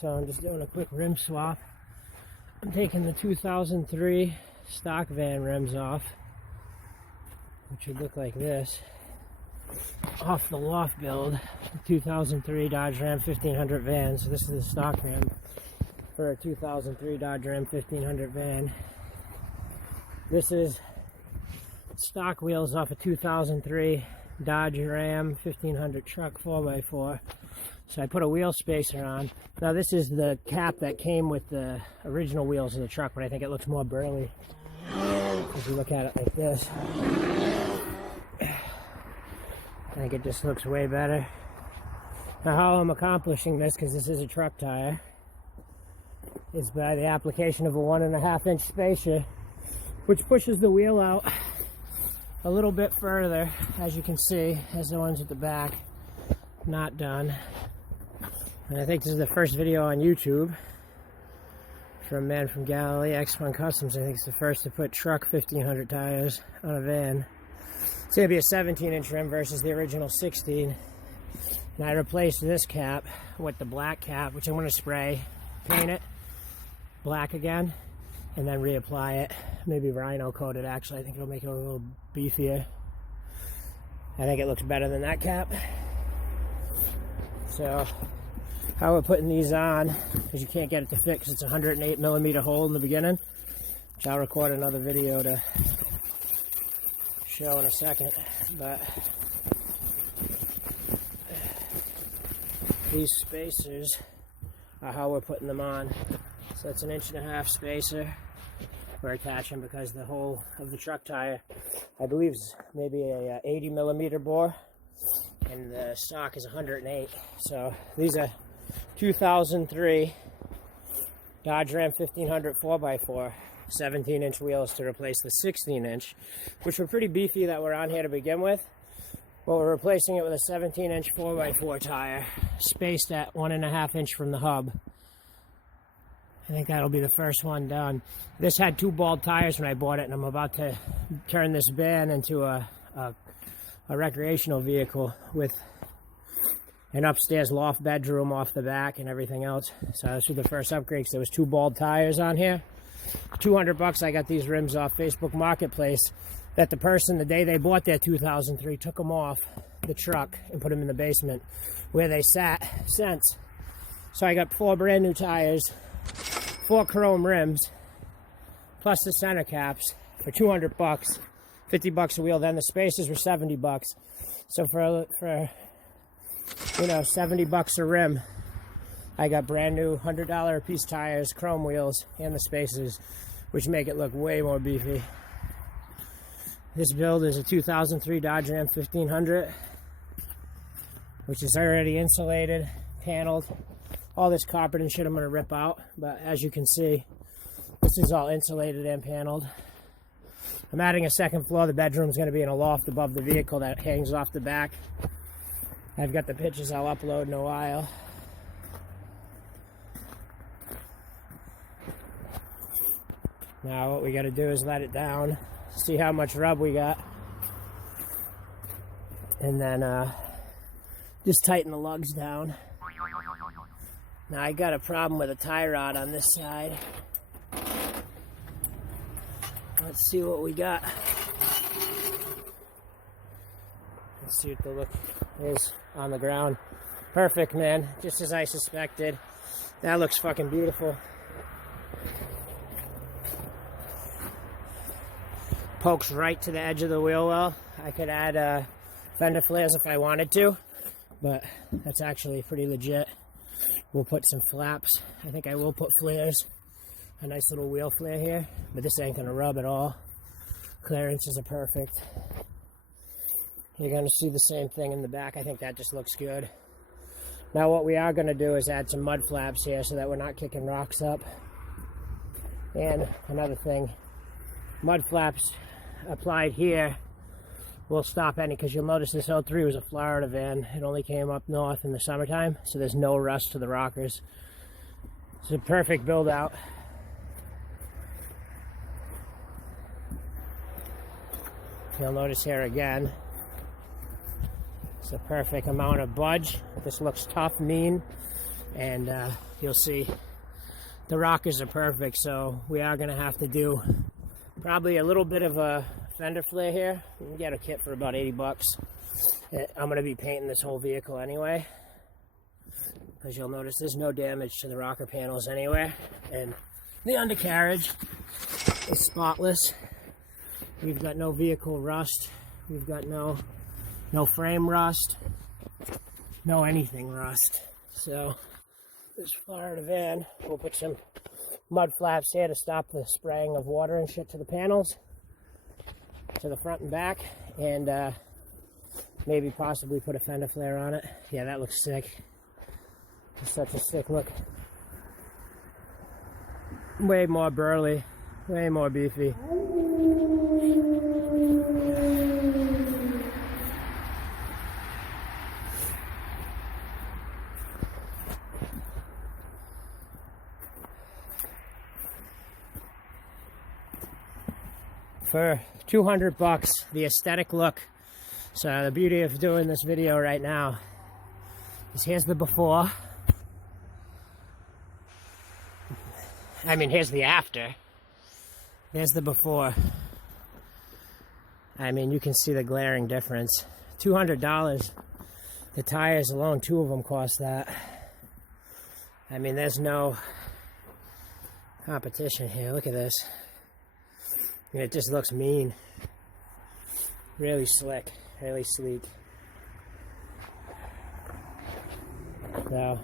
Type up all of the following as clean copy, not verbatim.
So I'm just doing a quick rim swap. I'm taking the 2003 stock van rims off, which would look like this, off the Lawft build, the 2003 Dodge Ram 1500 van. So this is the stock rim for a 2003 Dodge Ram 1500 van. This is stock wheels off a 2003 Dodge Ram 1500 truck 4x4. So I put a wheel spacer on. Now this is the cap that came with the original wheels of the truck, but I think it looks more burly if you look at it like this. I think it just looks way better. Now how I'm accomplishing this, because this is a truck tire, is by the application of a 1.5 inch spacer, which pushes the wheel out a little bit further, as you can see, as the ones at the back not done. And I think this is the first video on YouTube from a man from Galilee, X1 Customs. I think it's the first to put truck 1500 tires on a van. It's going to be a 17 inch rim versus the original 16. And I replaced this cap with the black cap, which I'm going to spray, paint it black again, and then reapply it. Maybe rhino coat it, actually. I think it'll make it a little beefier. I think it looks better than that cap. So how we're putting these on, because you can't get it to fit because it's a 108mm hole in the beginning, which I'll record another video to show in a second. But these spacers are how we're putting them on. So it's an 1.5 inch spacer we're attaching, because the hole of the truck tire, I believe, is maybe a 80mm bore, and the stock is 108. So these are 2003 Dodge Ram 1500 4x4, 17 inch wheels to replace the 16 inch, which were pretty beefy that were on here to begin with. But we're replacing it with a 17 inch 4x4 tire, spaced at 1.5 inch from the hub. I think that'll be the first one done. This had 2 bald tires when I bought it, and I'm about to turn this van into a recreational vehicle with an upstairs loft bedroom off the back and everything else. So this was the first upgrade, because there was 2 bald tires on here. $200 I got these rims off Facebook Marketplace, that the person, the day they bought their 2003, took them off the truck and put them in the basement where they sat since. So I got 4 brand new tires, 4 chrome rims, plus the center caps for $200, $50 a wheel. Then the spacers were $70. So for you know, $70 a rim, I got brand new $100 a piece tires, chrome wheels, and the spacers, which make it look way more beefy. This build is a 2003 Dodge Ram 1500, which is already insulated, paneled. All this carpet and shit I'm going to rip out, but as you can see, this is all insulated and paneled. I'm adding a second floor. The bedroom's going to be in a loft above the vehicle that hangs off the back. I've got the pictures I'll upload in a while. Now what we got to do is let it down, see how much rub we got, and then just tighten the lugs down. Now I got a problem with a tie rod on this side. Let's see what we got. Let's see what the look is on the ground. Perfect, man. Just as I suspected. That looks fucking beautiful. Pokes right to the edge of the wheel well. I could add fender flares if I wanted to, but that's actually pretty legit. We'll put some flaps. I think I will put flares. A nice little wheel flare here, but this ain't gonna rub at all. Clearances are perfect. You're gonna see the same thing in the back. I think that just looks good. Now what we are gonna do is add some mud flaps here so that we're not kicking rocks up. And another thing, mud flaps applied here will stop any, because you'll notice this 03 was a Florida van. It only came up north in the summertime, so there's no rust to the rockers. It's a perfect build out. You'll notice here again, it's the perfect amount of budge. This looks tough, mean. And you'll see the rockers are perfect, so we are going to have to do probably a little bit of a fender flare here. You can get a kit for about 80 bucks. I'm going to be painting this whole vehicle anyway, because you'll notice there's no damage to the rocker panels anywhere, and the undercarriage is spotless. We've got no vehicle rust. We've got no frame rust, no anything rust. So this Florida van, we'll put some mud flaps here to stop the spraying of water and shit to the panels, to the front and back, and maybe possibly put a fender flare on it. Yeah, that looks sick. It's such a sick look. Way more burly, way more beefy. For 200 bucks, the aesthetic look. So the beauty of doing this video right now is here's the before. I mean, here's the after. There's the before. I mean, you can see the glaring difference. $200. The tires alone, 2 of them cost that. I mean, there's no competition here. Look at this. It just looks mean. Really slick, really sleek. So,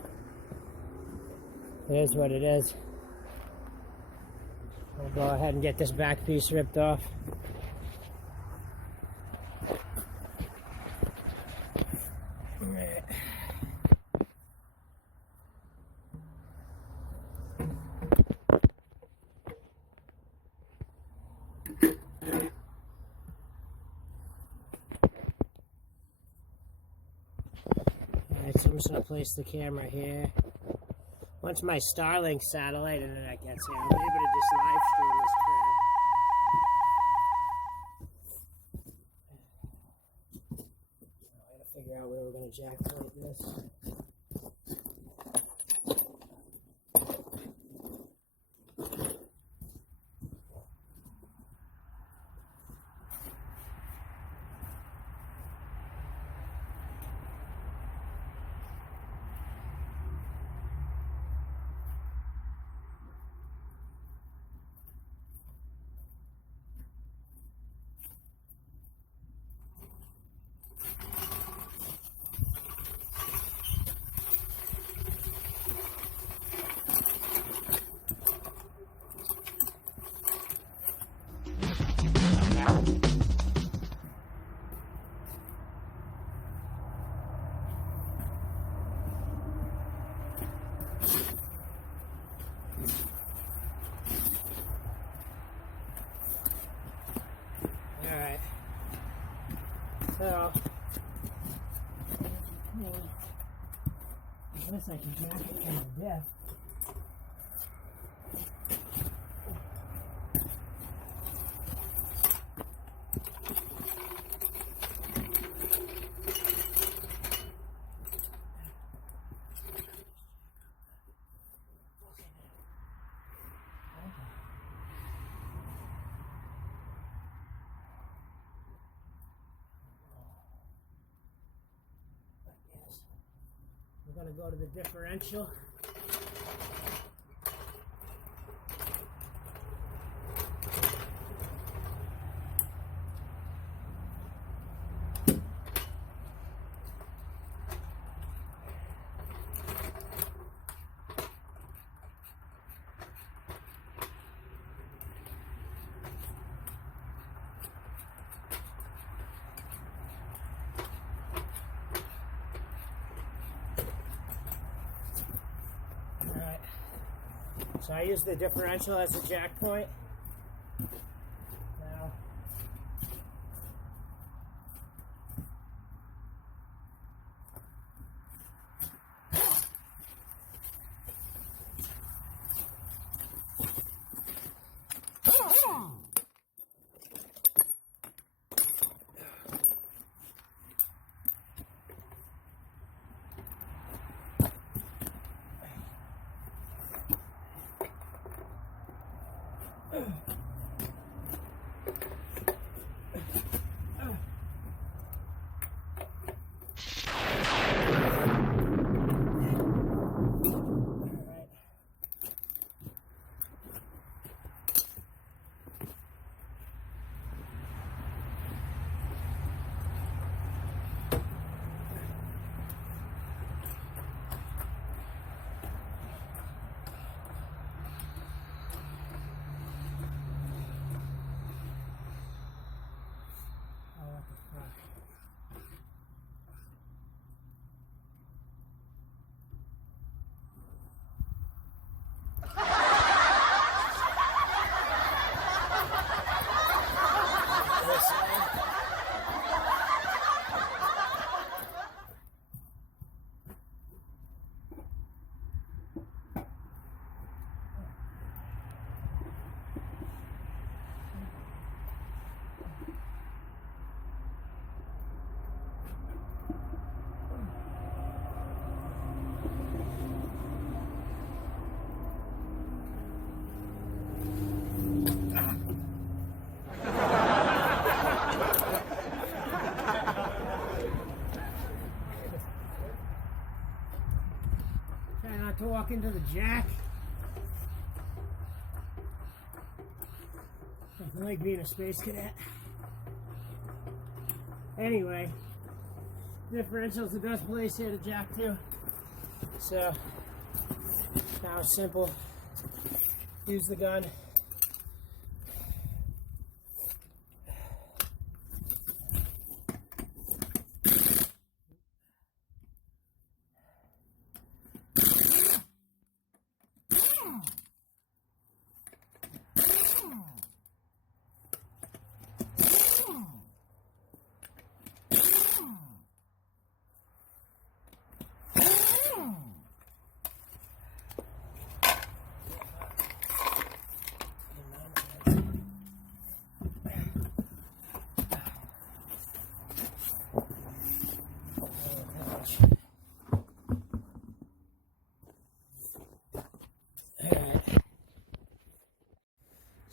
it is what it is. I'll go ahead and get this back piece ripped off. So I'm just going to place the camera here. Once my Starlink satellite internet gets here, I'll be able to just live stream this crap. I gotta figure out where we're going to jack point this. Alright, so I guess I can jack it from the diff. We're going to go to the differential. Alright, so I use the differential as a jack point. Now, Try not to walk into the jack. Nothing like being a space cadet. Anyway, differential's the best place here to jack to. So now it's simple. Use the gun.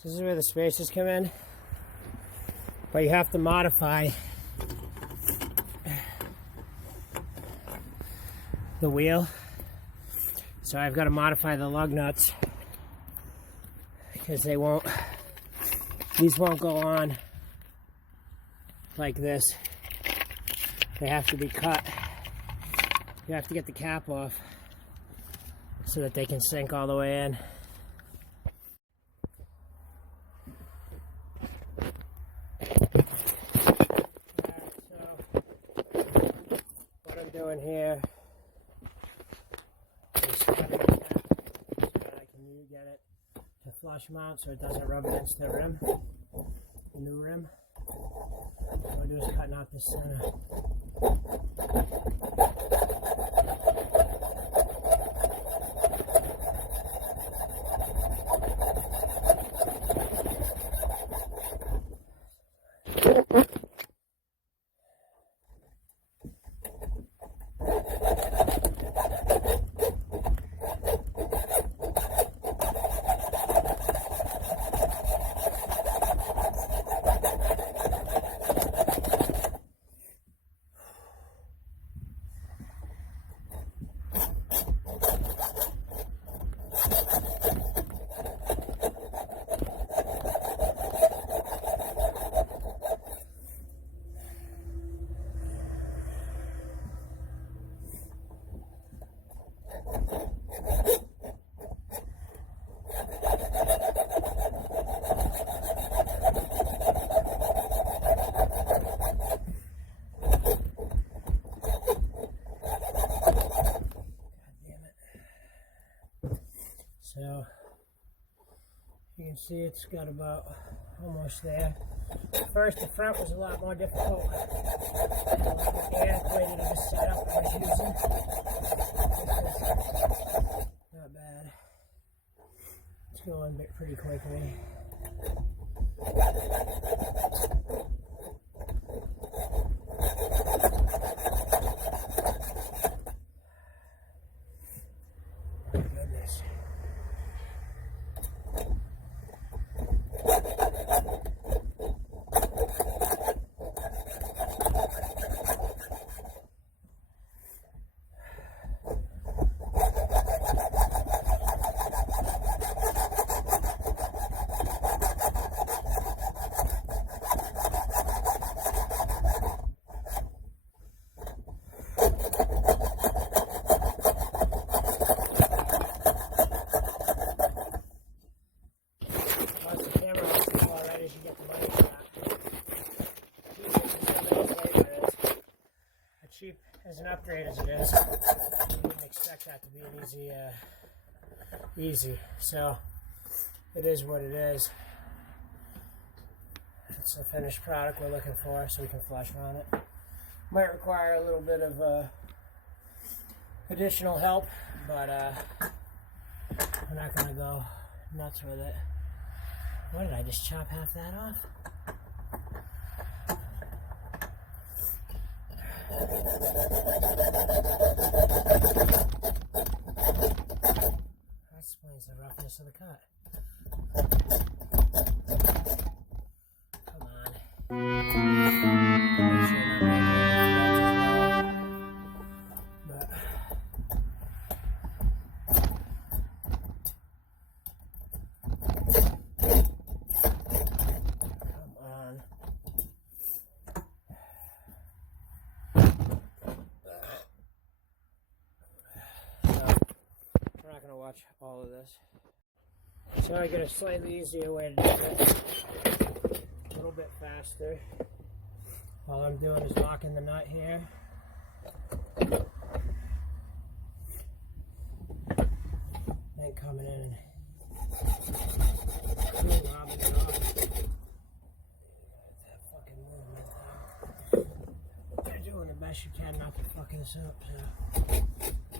This is where the spacers come in, but you have to modify the wheel. So I've got to modify the lug nuts because these won't go on like this. They have to be cut. You have to get the cap off so that they can sink all the way in. Doing here is cutting the cap so that I can get it to flush mount so it doesn't rub against the rim, the new rim. What I'll do is cutting out the center. So you can see it's got about almost there. First, the front was a lot more difficult. The antiquated of the setup I was using. Not bad. It's going pretty quickly. Goodness. great as it is. I didn't expect that to be an easy. So it is what it is. It's the finished product we're looking for, so we can flush mount it. Might require a little bit of additional help, but we're not going to go nuts with it. What, did I just chop half that off? That explains the roughness of the cut. Come on. Make sure you're not making any watch all of this. So I get a slightly easier way to do it. A little bit faster. All I'm doing is locking the nut here. Then coming in and robbing it off. That fucking movement. You're doing the best you can not to fuck this up, so.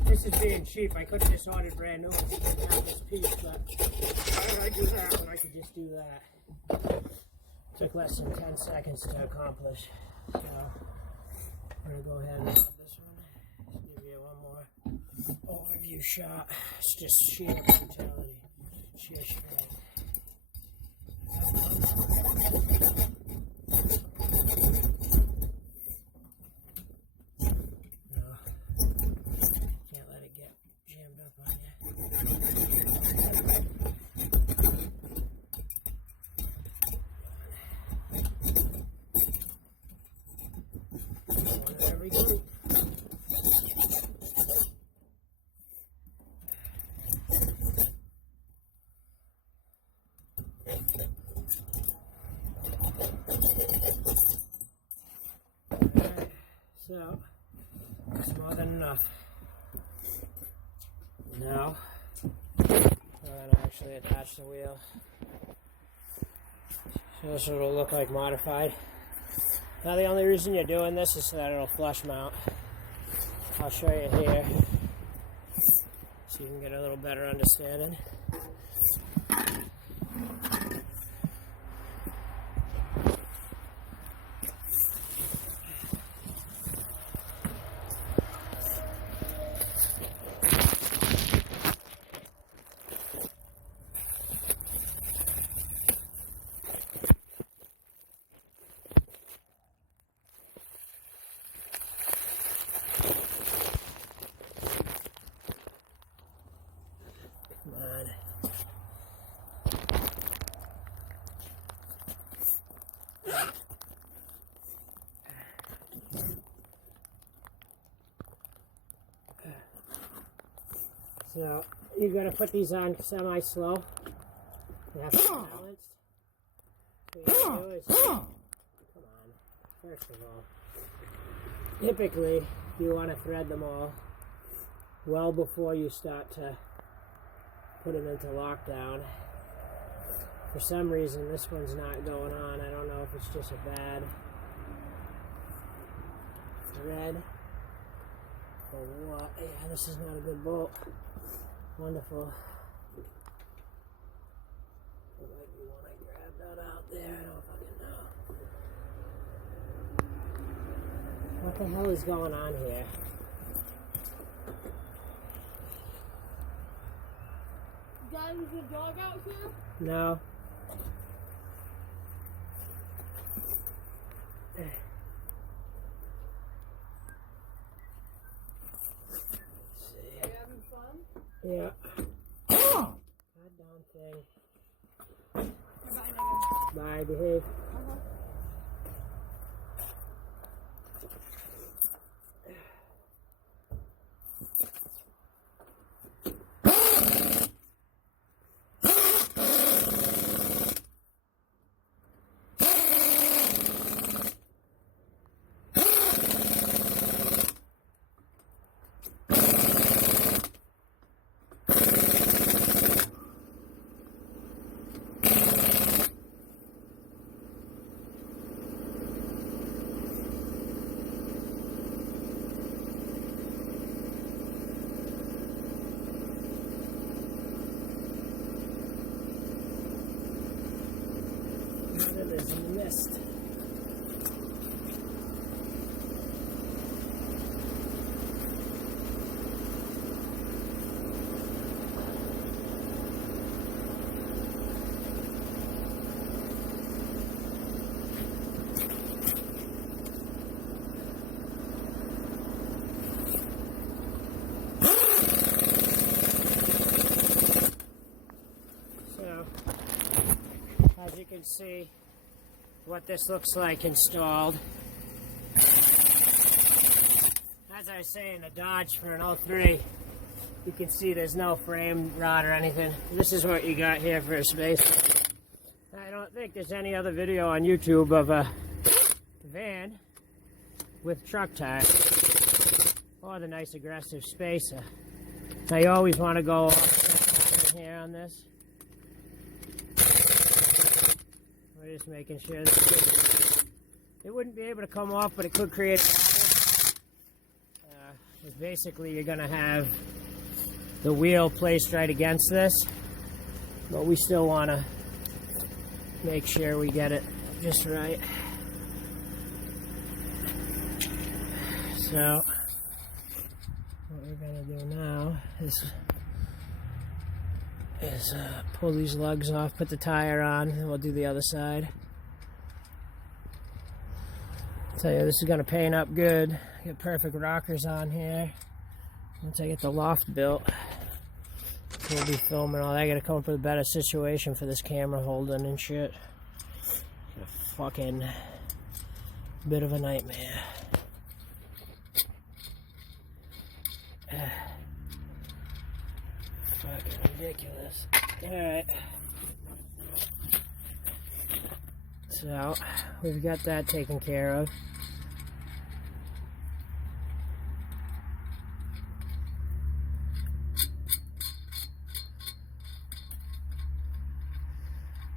This is being cheap. I could have just ordered brand new ones and have this piece, but why would I do that when I could just do that? Took less than 10 seconds to accomplish. So I'm going to go ahead and put this one. Just give you one more overview shot. It's just sheer brutality, sheer strength. So, it's more than enough. Now, I'm going to actually attach the wheel. So this will look like modified. Now the only reason you're doing this is so that it'll flush mount. I'll show you here so you can get a little better understanding. So you're going to put these on semi-slow. You have to be balanced. What you do is, come on, first of all, typically you want to thread them all well before you start to put them into lockdown. For some reason this one's not going on. I don't know if it's just a bad thread or what. Yeah, this is not a good bolt. Wonderful. It might be when I grab that out there. I don't fucking know. What the hell is going on here? Guys, is the dog out here? No. Yeah. Goddamn thing. Bye, behave. is in the mist. As you can see what this looks like installed. As I was saying, the Dodge for an 03, you can see there's no frame rod or anything. This is what you got here for a space. I don't think there's any other video on YouTube of a van with truck tires or the nice aggressive spacer. Now you always want to go off here on this. We're just making sure that it wouldn't be able to come off, but it could create a wobble. Because basically you're going to have the wheel placed right against this, but we still want to make sure we get it just right. So what we're going to do now is pull these lugs off, put the tire on, and we'll do the other side. Tell you, this is going to paint up good. Get perfect rockers on here. Once I get the Lawft built, we'll be filming all that. I got to come up with a better situation for this camera holding and shit. A fucking bit of a nightmare. Fucking ridiculous. Alright. So, we've got that taken care of.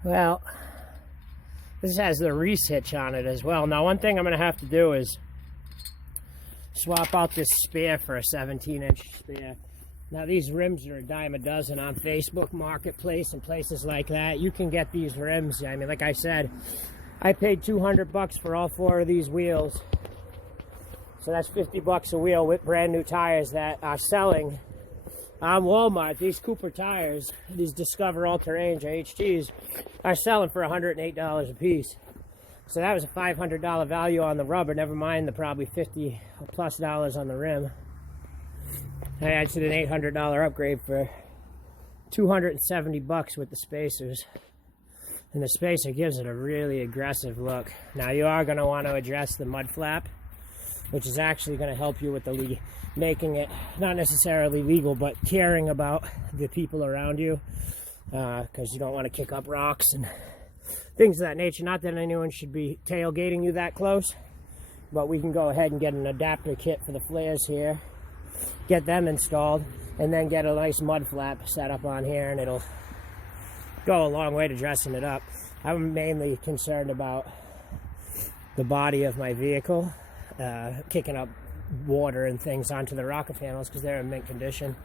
Well, this has the Reese hitch on it as well. Now, one thing I'm going to have to do is swap out this spare for a 17-inch spare. Now, these rims are a dime a dozen on Facebook Marketplace and places like that. You can get these rims. I mean, like I said, I paid $200 for all 4 of these wheels. So that's $50 a wheel with brand new tires that are selling on Walmart. These Cooper tires, these Discover All-Terrain HTs, are selling for $108 a piece. So that was a $500 value on the rubber, never mind the probably $50+ on the rim. I actually did an $800 upgrade for $270 with the spacers. And the spacer gives it a really aggressive look. Now you are going to want to address the mud flap, which is actually going to help you with the making it not necessarily legal, but caring about the people around you, because you don't want to kick up rocks and things of that nature. Not that anyone should be tailgating you that close, but we can go ahead and get an adapter kit for the flares here, get them installed, and then get a nice mud flap set up on here, and it'll go a long way to dressing it up. I'm mainly concerned about the body of my vehicle, kicking up water and things onto the rocker panels because they're in mint condition.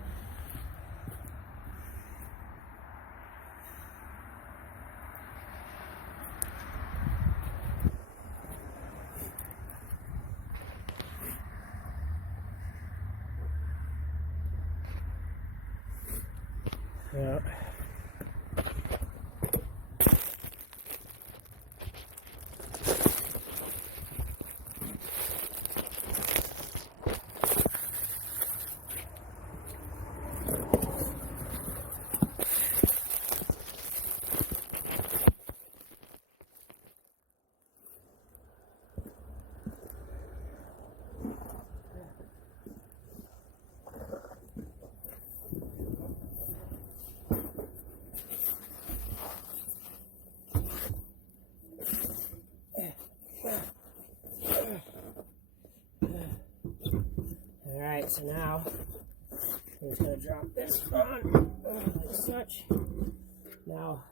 Yeah. Alright, so now I'm just going to drop this on as such. Now,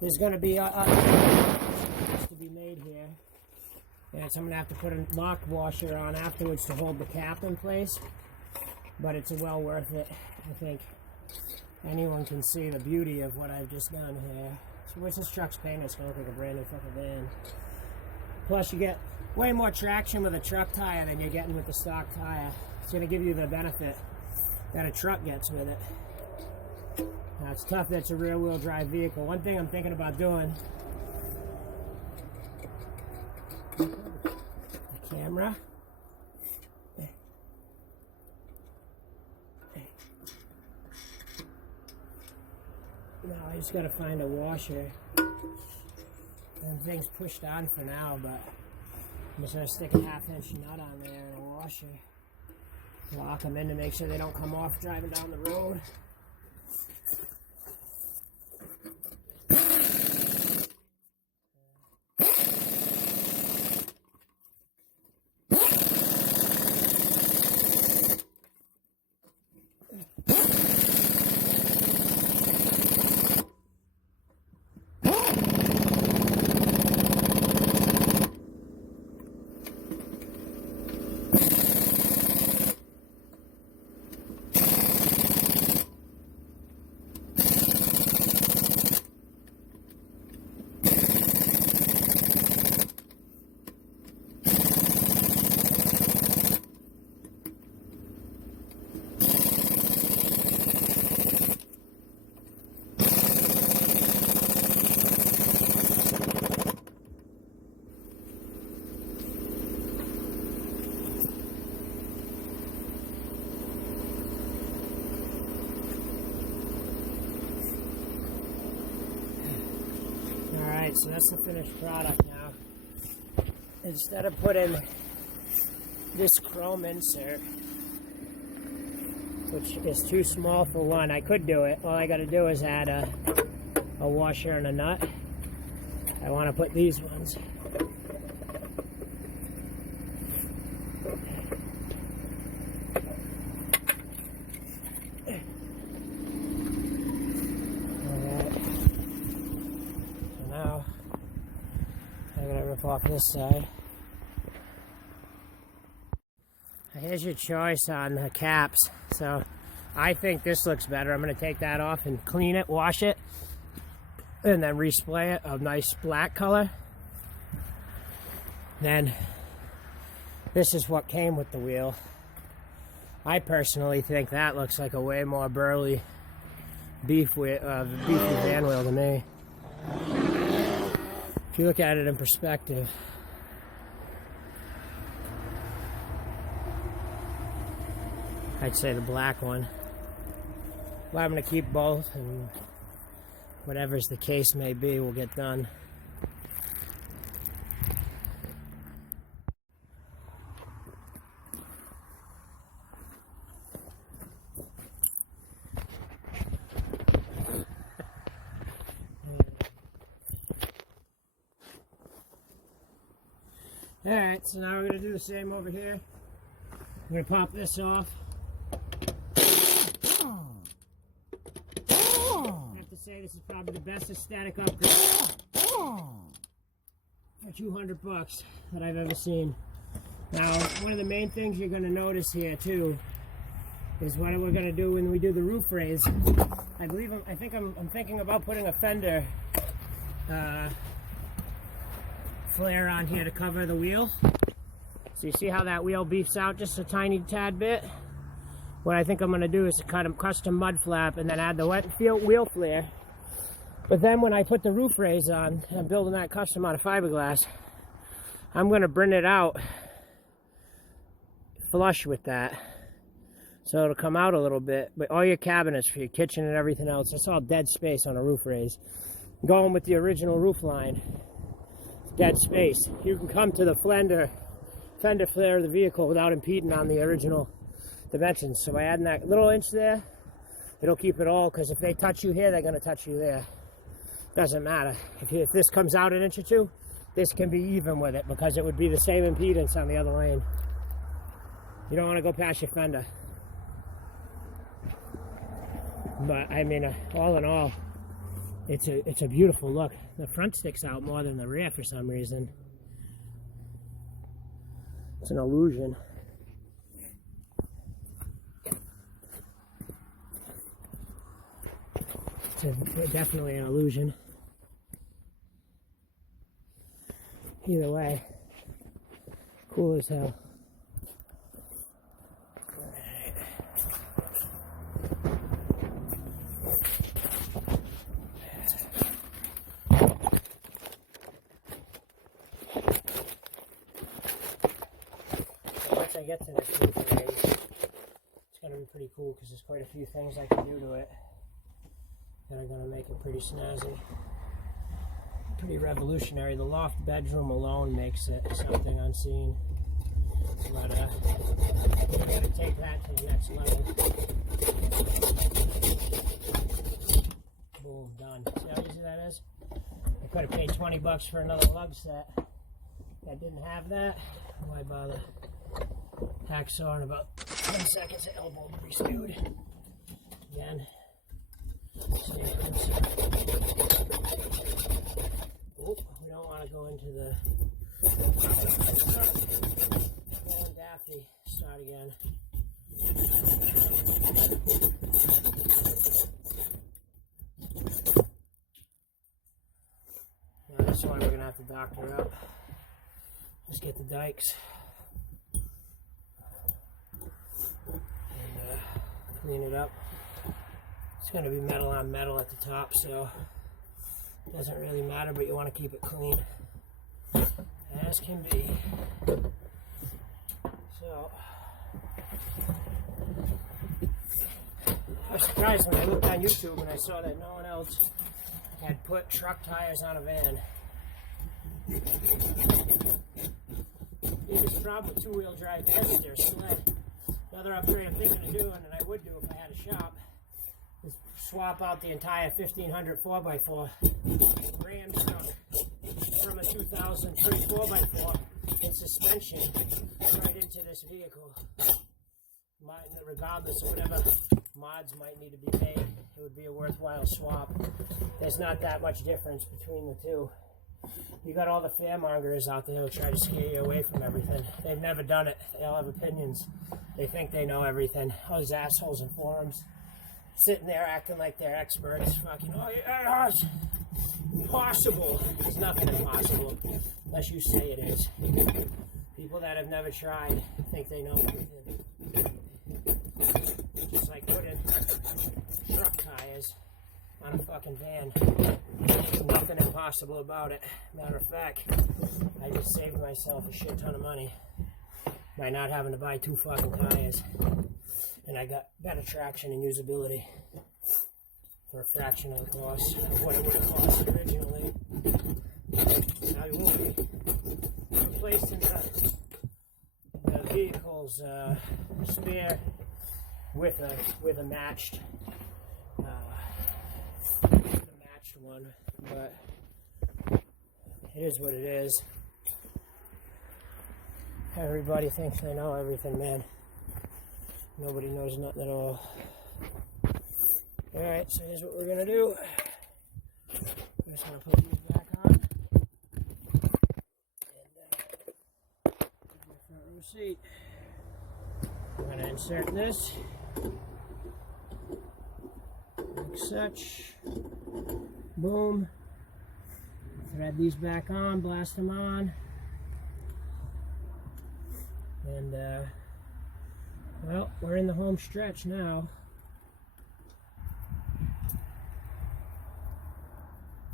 there's going to be a to be made here. And so I'm going to have to put a lock washer on afterwards to hold the cap in place. But it's well worth it. I think anyone can see the beauty of what I've just done here. Once this truck's painted, it's gonna look like a brand new fucking van. Plus, you get way more traction with a truck tire than you're getting with the stock tire. It's gonna give you the benefit that a truck gets with it. Now, it's tough that it's a rear-wheel drive vehicle. One thing I'm thinking about doing, the camera. Now I just gotta find a washer. And things pushed on for now, but I'm just gonna stick a 1/2-inch nut on there and a washer. Lock them in to make sure they don't come off driving down the road. Alright, so that's the finished product now. Instead of putting this chrome insert, which is too small for one, I could do it. All I gotta do is add a washer and a nut. I want to put these ones. Off this side. Here's your choice on the caps. So I think this looks better. I'm going to take that off and clean it, wash it, and then respray it a nice black color. Then this is what came with the wheel. I personally think that looks like a way more burly beefy van wheel to me. If you look at it in perspective, I'd say the black one. Well, I'm going to keep both, and whatever's the case may be will get done. Alright, so now we're going to do the same over here. I'm going to pop this off. I have to say this is probably the best aesthetic upgrade for $200 that I've ever seen. Now, one of the main things you're going to notice here too is what we're going to do when we do the roof raise. I'm thinking about putting a fender flare on here to cover the wheel. So you see how that wheel beefs out just a tiny tad bit? What I think I'm going to do is to cut a custom mud flap and then add the wheel flare. But then when I put the roof raise on, I'm building that custom out of fiberglass, I'm going to bring it out flush with that. So it'll come out a little bit. But all your cabinets for your kitchen and everything else, it's all dead space on a roof raise. Going with the original roof line. Dead space. You can come to the fender flare of the vehicle without impeding on the original dimensions. So by adding that little inch there, it'll keep it all, because if they touch you here, they're going to touch you there. Doesn't matter. If this comes out an inch or two, this can be even with it, because it would be the same impedance on the other lane. You don't want to go past your fender. But I mean, all in all, it's a beautiful look. The front sticks out more than the rear for some reason. It's an illusion. It's definitely an illusion. Either way, cool as hell. Once I get to this roof today, it's going to be pretty cool because there's quite a few things I can do to it that are going to make it pretty snazzy. Pretty revolutionary. The loft bedroom alone makes it something unseen. But we're going to take that to the next level. Boom, done. See how easy that is? I could have paid $20 for another lug set. If I didn't have that, why bother? Hacksaw in about 10 seconds, elbow re-skewed. Again. Same principle. Oh, we don't want to go into the going daffy. Start again. Now this one we're going to have to doctor up. Just get the dikes. And clean it up. It's going to be metal on metal at the top, so it doesn't really matter, but you want to keep it clean as can be. So I was surprised when I looked on YouTube and I saw that no one else had put truck tires on a van. Biggest problem with two-wheel drive vans is their sled. Another upgrade I'm thinking of doing, and I would do if I had a shop, is swap out the entire 1500 4x4 Ram truck from a 2003 4x4 in suspension right into this vehicle. Regardless of whatever mods might need to be made, it would be a worthwhile swap. There's not that much difference between the two. You got all the fearmongers out there who try to scare you away from everything. They've never done it. They all have opinions. They think they know everything. All these assholes in forums sitting there acting like they're experts. Fucking, oh yeah, it's impossible. There's nothing impossible unless you say it is. People that have never tried think they know everything. Just like putting truck tires on a fucking van. There's nothing impossible about it. Matter of fact, I just saved myself a shit ton of money by not having to buy two fucking tires. And I got better traction and usability for a fraction of the cost of what it would have cost originally. Now you will be replacing the vehicle's spare with a matched one, but it is what it is. Everybody thinks they know everything, man. Nobody knows nothing at all. Alright, so here's what we're gonna do. I'm just gonna put these back on. And my front row seat. I'm gonna insert this like such. Boom. Thread these back on, blast them on. And well, we're in the home stretch now.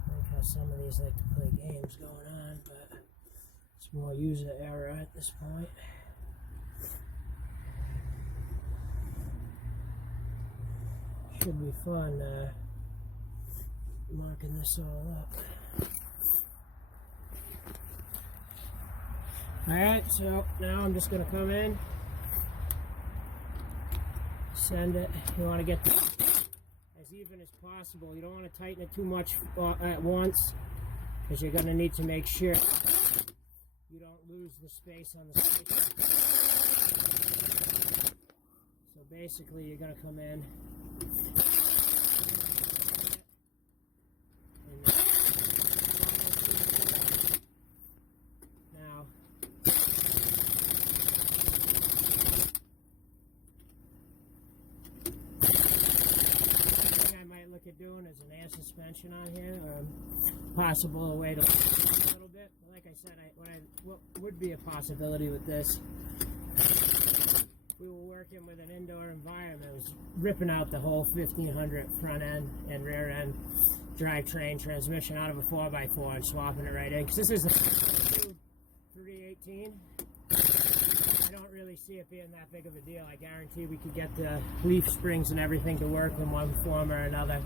I like how some of these like to play games going on, but it's more user error at this point. Should be fun marking this all up. Alright, so now I'm just going to come in, send it. You want to get as even as possible. You don't want to tighten it too much at once, because you're going to need to make sure you don't lose the space on the spacer. So basically you're going to come in now. doing is an air suspension on here, or possible way to a little bit. But like I said, what would be a possibility with this, we were working with an indoor environment. It was ripping out the whole 1500 front end and rear end drivetrain transmission out of a 4x4 and swapping it right in. Because this is a 318. I don't really see it being that big of a deal. I guarantee we could get the leaf springs and everything to work in one form or another.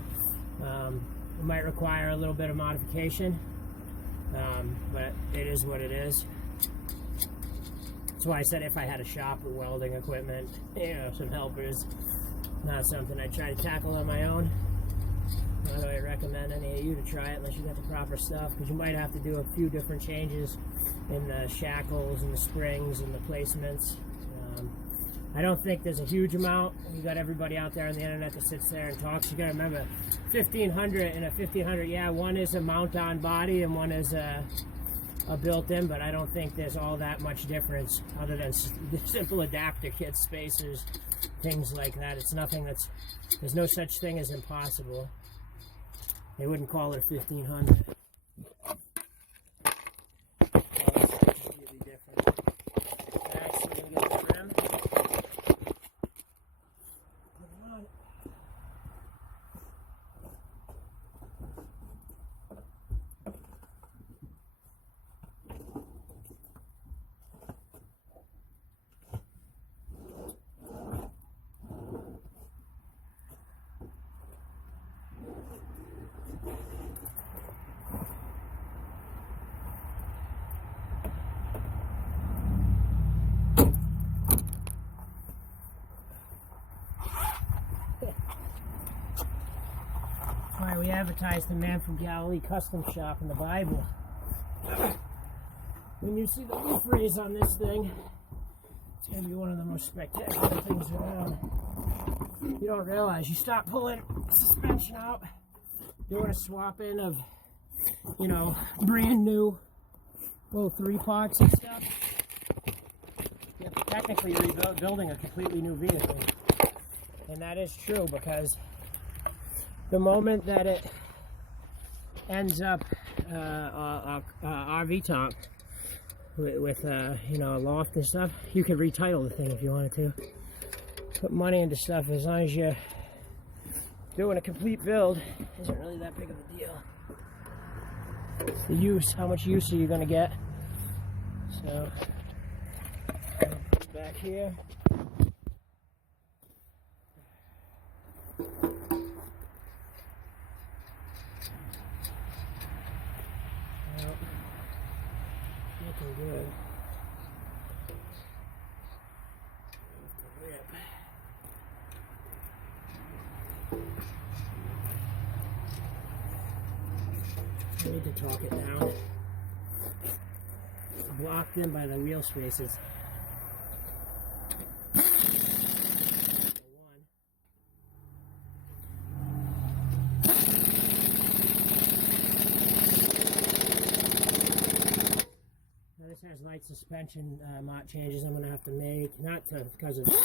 It might require a little bit of modification, but it is what it is. That's why I said if I had a shop with welding equipment, you know, some helpers, not something I'd try to tackle on my own. Not that I recommend any of you to try it unless you got the proper stuff, because you might have to do a few different changes in the shackles and the springs and the placements. I don't think there's a huge amount. You got everybody out there on the internet that sits there and talks. You gotta remember, 1500 and a 1500, yeah, one is a mount-on body and one is a built-in, but I don't think there's all that much difference other than simple adapter kits, spacers, things like that. It's nothing there's no such thing as impossible. They wouldn't call it a 1500. Completely different. Actually, gonna get the rim. Put it on. Why we advertised the man from Galilee custom shop in the Bible. When you see the roof raise on this thing, it's going to be one of the most spectacular things around. You don't realize, you start pulling suspension out, doing a swap in of, you know, brand new little 3-parts and stuff. You're technically rebuilding a completely new vehicle. And that is true, because the moment that it ends up RV top with you know, a loft and stuff, you could retitle the thing if you wanted to. Put money into stuff, as long as you're doing a complete build, isn't really that big of a deal. It's the use, how much use are you going to get? So, put it back here. Looking good. I need to talk it down. It's blocked in by the wheel spaces. This has light suspension mod changes I'm going to have to make, not because of, when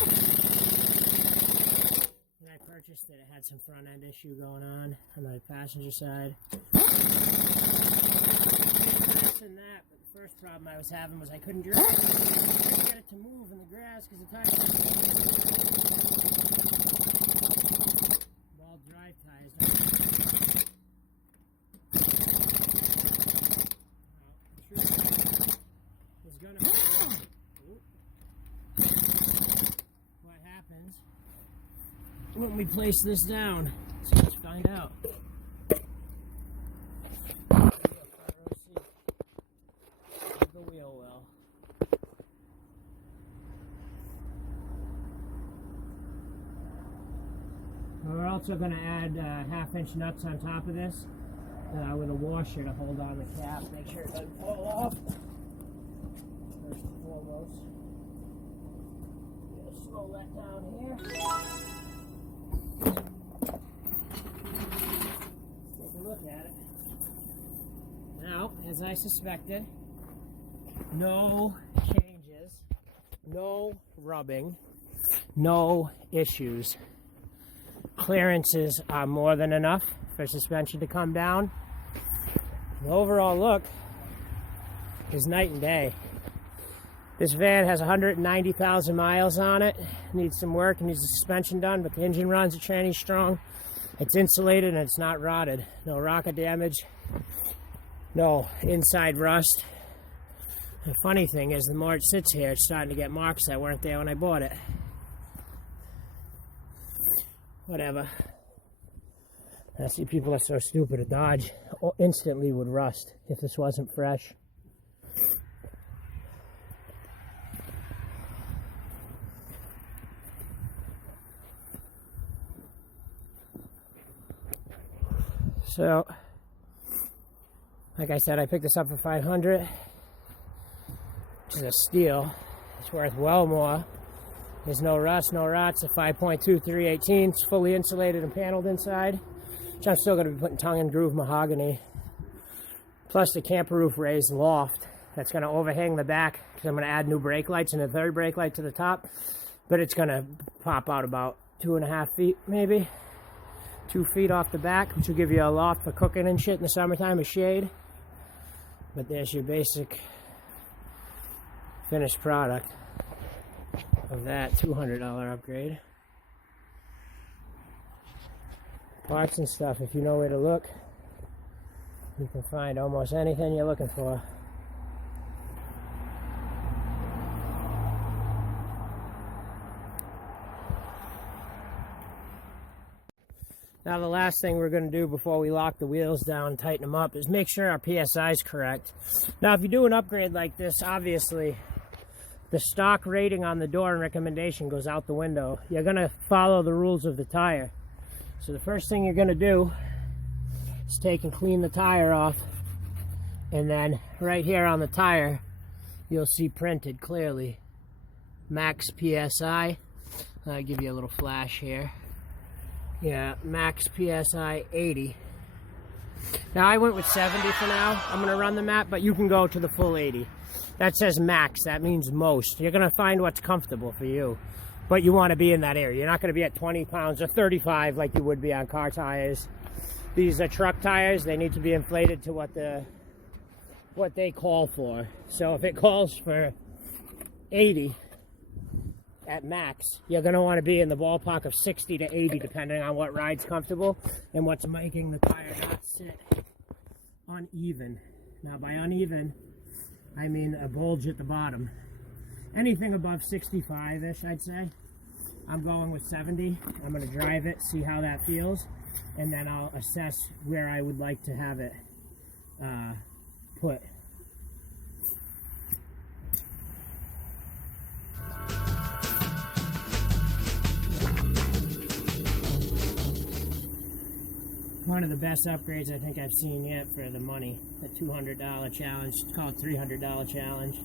I purchased it, it had some front end issue going on the passenger side. Less than that, but the first problem I was having was I couldn't drive it. I couldn't get it to move in the grass because the tires, ball drive tires. What happens when we place this down? So let's find out. The wheel well. We're also going to add 1/2-inch nuts on top of this with a washer to hold on the cap, make sure it doesn't fall off. First and foremost, gonna slow that down here. Take a look at it. Now, as I suspected, no changes, no rubbing, no issues. clearances are more than enough for suspension to come down. The overall look is night and day. This van has 190,000 miles on it. Needs some work, needs the suspension done, but the engine runs, the tranny's strong. It's insulated and it's not rotted. No rocket damage, no inside rust. The funny thing is, the more it sits here, it's starting to get marks that weren't there when I bought it. Whatever. I see people are so stupid. A Dodge instantly would rust if this wasn't fresh. So, like I said, I picked this up for $500, which is a steal. It's worth well more. There's no rust, no rots. A 5.2 3/18. It's fully insulated and paneled inside, which I'm still going to be putting tongue and groove mahogany. Plus the camper roof raised Lawft that's going to overhang the back, because I'm going to add new brake lights and a third brake light to the top. But it's going to pop out about 2.5 feet, maybe 2 feet off the back, which will give you a loft for cooking and shit in the summertime, a shade. But there's your basic finished product of that $200 upgrade. Parts and stuff, if you know where to look, you can find almost anything you're looking for. Now the last thing we're going to do before we lock the wheels down and tighten them up is make sure our PSI is correct. Now if you do an upgrade like this, obviously the stock rating on the door and recommendation goes out the window. You're going to follow the rules of the tire. So the first thing you're going to do is take and clean the tire off, and then right here on the tire you'll see printed clearly max PSI. I'll give you a little flash here. Yeah, max PSI 80. Now I went with 70 for now. I'm going to run the map, but you can go to the full 80. That says max, that means most. You're going to find what's comfortable for you, but you want to be in that area. You're not going to be at 20 pounds or 35 like you would be on car tires. These are truck tires. They need to be inflated to what they call for. So if it calls for 80 at max, you're going to want to be in the ballpark of 60 to 80 depending on what ride's comfortable and what's making the tire not sit uneven. Now by uneven, I mean a bulge at the bottom. Anything above 65-ish, I'd say. I'm going with 70. I'm going to drive it, see how that feels, and then I'll assess where I would like to have it put. One of the best upgrades I think I've seen yet for the money. The $200 challenge. It's called $300 challenge.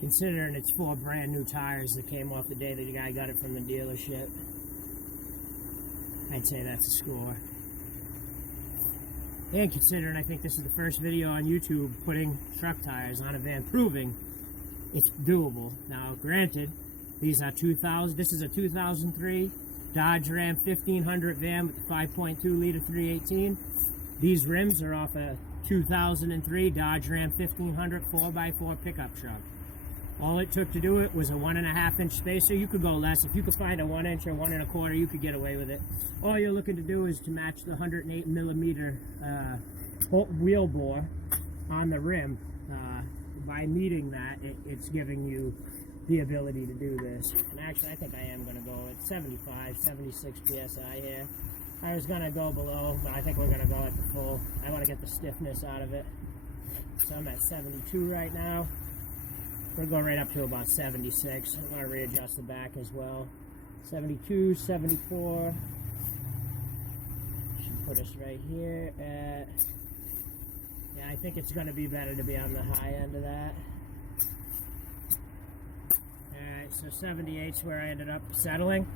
Considering it's 4 brand new tires that came off the day that the guy got it from the dealership, I'd say that's a score. And considering I think this is the first video on YouTube putting truck tires on a van, proving it's doable. Now granted, these are 2000. This is a 2003 Dodge Ram 1500 van with the 5.2 liter 318. These rims are off a 2003 Dodge Ram 1500 4x4 pickup truck. All it took to do it was a 1.5 inch spacer. You could go less. If you could find a 1 inch or 1 1/4, you could get away with it. All you're looking to do is to match the 108 millimeter wheel bore on the rim. By meeting that, it's giving you the ability to do this. And actually, I think I am going to go at 75, 76 PSI here. I was going to go below, but I think we're going to go at the full. I want to get the stiffness out of it. So I'm at 72 right now. We'll go right up to about 76. I'm going to readjust the back as well. 72, 74. Should put us right here at... Yeah, I think it's going to be better to be on the high end of that. Alright, so 78 is where I ended up settling.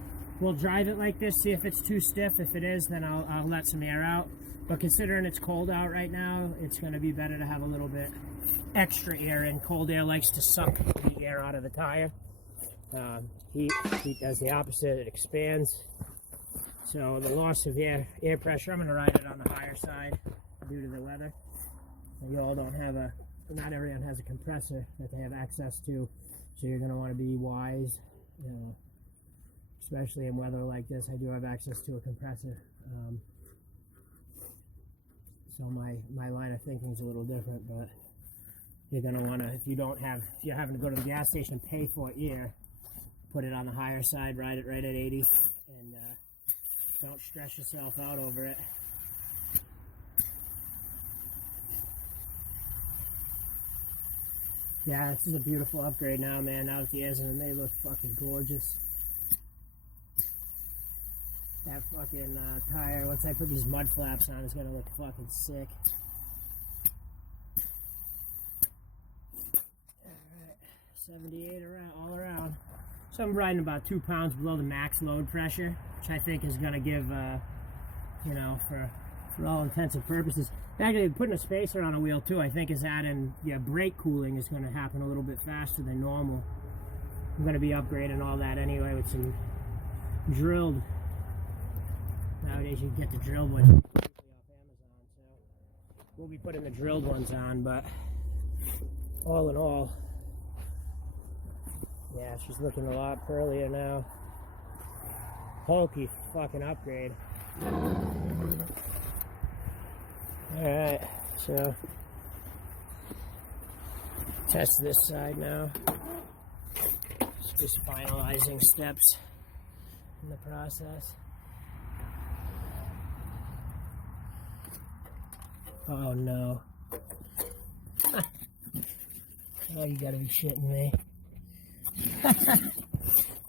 We'll drive it like this, see if it's too stiff. If it is, then I'll let some air out. But considering it's cold out right now, it's going to be better to have a little bit extra air in. Cold air likes to suck the air out of the tire. Heat does the opposite, it expands. So the loss of air pressure, I'm going to ride it on the higher side due to the weather. You all don't have not everyone has a compressor that they have access to, so you're going to want to be wise, especially in weather like this. I do have access to a compressor. So my line of thinking is a little different, but you're going to want to, if you're having to go to the gas station and pay for air, put it on the higher side, ride it right at 80, and don't stress yourself out over it. Yeah, this is a beautiful upgrade now, man. Now that the air's in them, they look fucking gorgeous. That fucking tire, once I put these mud flaps on, it's gonna look fucking sick. Alright, 78 all around. So I'm riding about 2 pounds below the max load pressure, which I think is gonna give, for all intents and purposes. Actually, putting a spacer on a wheel too, I think is adding, brake cooling is gonna happen a little bit faster than normal. I'm gonna be upgrading all that anyway with some drilled. Nowadays you can get the drilled ones off Amazon, so we'll be putting the drilled ones on, but all in all, yeah, she's looking a lot pearlier now. Bulky fucking upgrade. Alright, so test this side now. Just finalizing steps in the process. Oh no. Oh, you gotta be shitting me.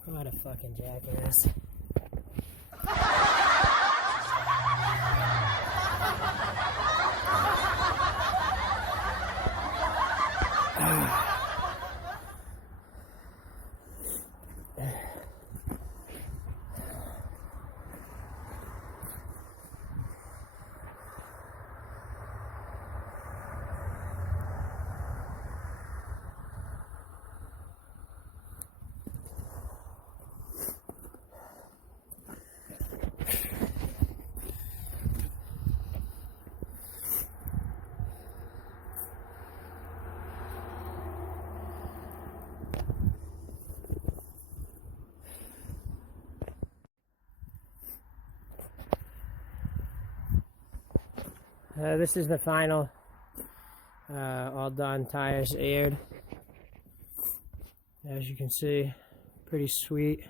What a fucking jackass. This is the final, all done, tires aired. As you can see, pretty sweet.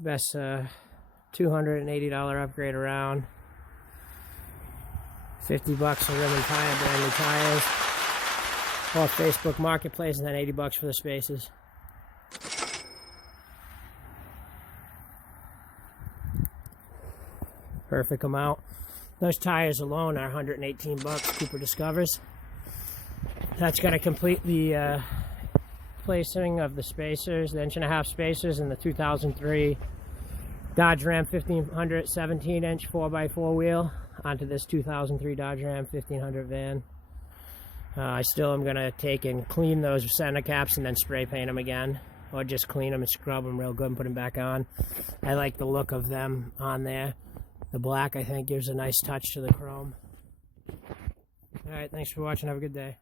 Best $280 upgrade around. $50 for rim and tire, brand new tires. Off Facebook Marketplace, and then $80 for the spacers. Perfect amount. Those tires alone are $118 Cooper Discovers. That's going to complete the placing of the spacers, the 1.5-inch spacers, in the 2003 Dodge Ram 1500 17-inch 4x4 wheel onto this 2003 Dodge Ram 1500 van. I still am going to take and clean those center caps and then spray paint them again, or just clean them and scrub them real good and put them back on. I like the look of them on there. The black, I think, gives a nice touch to the chrome. Alright, thanks for watching. Have a good day.